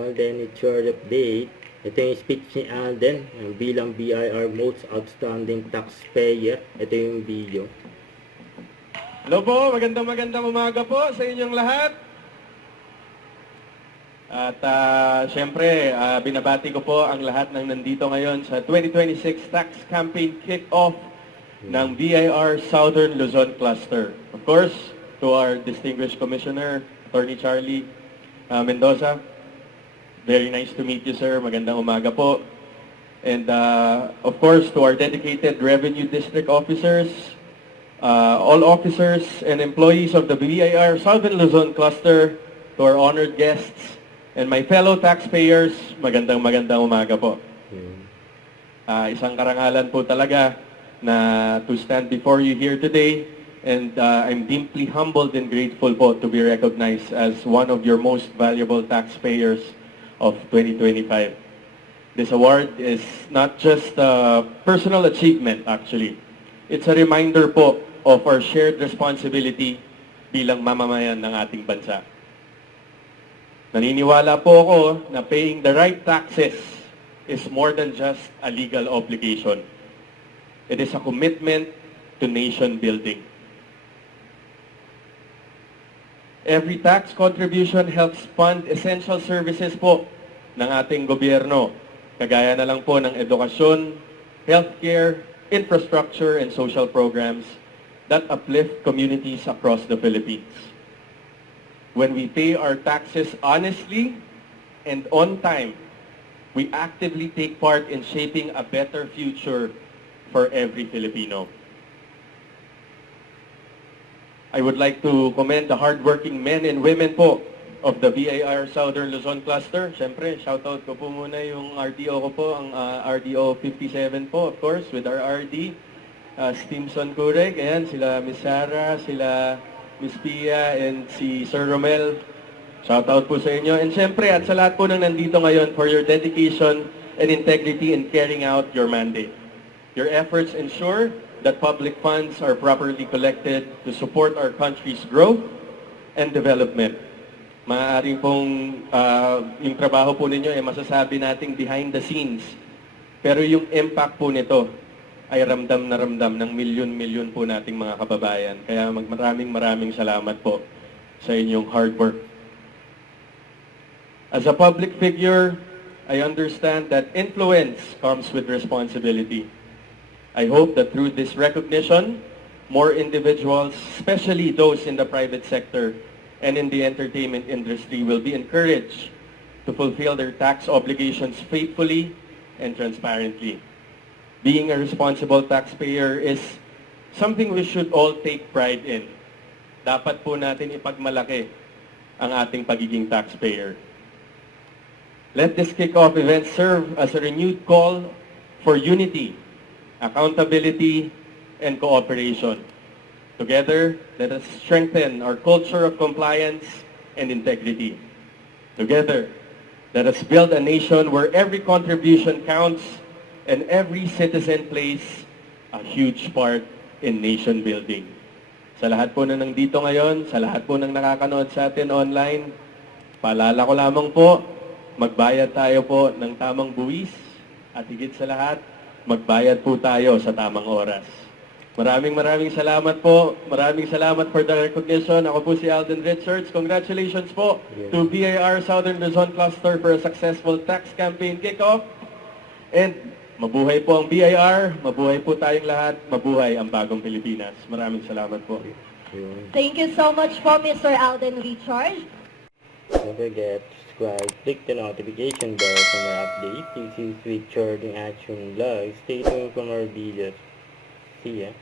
Alden, it's your update. Ito yung speech ni Alden bilang BIR Most Outstanding Taxpayer. Ito yung video. Hello po, magandang umaga po sa inyong lahat. At syempre, binabati ko po ang lahat ng nandito ngayon sa 2026 Tax Campaign Kick-Off ng BIR Southern Luzon Cluster. Of course, to our distinguished Commissioner, Attorney Charlie Mendoza. Very nice to meet you, sir. Magandang umaga po. And of course, to our dedicated revenue district officers, all officers and employees of the BIR Southern Luzon Cluster, to our honored guests, and my fellow taxpayers, magandang umaga po. Isang karangalan po talaga na to stand before you here today, and I'm deeply humbled and grateful po to be recognized as one of your most valuable taxpayers of 2025. This award is not just a personal achievement actually. It's a reminder po of our shared responsibility bilang mamamayan ng ating bansa. Naniniwala po ako na paying the right taxes is more than just a legal obligation. It is a commitment to nation building. Every tax contribution helps fund essential services po ng ating gobyerno, kagaya na lang po ng edukasyon, healthcare, infrastructure, and social programs that uplift communities across the Philippines. When we pay our taxes honestly and on time, we actively take part in shaping a better future for every Filipino. I would like to commend the hardworking men and women po of the BIR Southern Luzon Cluster. Siyempre, shoutout ko po muna yung RDO ko po, ang RDO 57 po, of course, with our RD, Stimson Kureg. Ayan, sila Miss Sarah, sila Miss Pia, and si Sir Romel. Shoutout po sa inyo. And siyempre, at sa lahat po ng nandito ngayon for your dedication and integrity in carrying out your mandate. Your efforts ensure that public funds are properly collected to support our country's growth and development. Maaaring pong yung trabaho po ninyo ay masasabi nating behind the scenes. Pero yung impact po nito ay ramdam na ramdam ng milyon-milyon po nating mga kababayan. Kaya maraming salamat po sa inyong hard work. As a public figure, I understand that influence comes with responsibility. I hope that through this recognition, more individuals, especially those in the private sector and in the entertainment industry, will be encouraged to fulfill their tax obligations faithfully and transparently. Being a responsible taxpayer is something we should all take pride in. Dapat po natin ipagmalaki ang ating pagiging taxpayer. Let this kick-off event serve as a renewed call for unity, accountability, and cooperation. Together, let us strengthen our culture of compliance and integrity. Together, let us build a nation where every contribution counts and every citizen plays a huge part in nation building. Sa lahat po na nandito ngayon, sa lahat po ng nakakanood sa atin online, paalala ko lamang po, magbayad tayo po ng tamang buwis at higit sa lahat, magbayad po tayo sa tamang oras. Maraming salamat po. Maraming salamat for the recognition. Ako po si Alden Richards. Congratulations po to BIR Southern Luzon Cluster for a successful tax campaign kickoff. And mabuhay po ang BIR, mabuhay po tayong lahat, mabuhay ang bagong Pilipinas. Maraming salamat po. Thank you so much po, Mr. Alden Richards. Don't forget to subscribe, click the notification bell for more updates. This is Richard in Action Vlog. Stay tuned for more videos. See ya.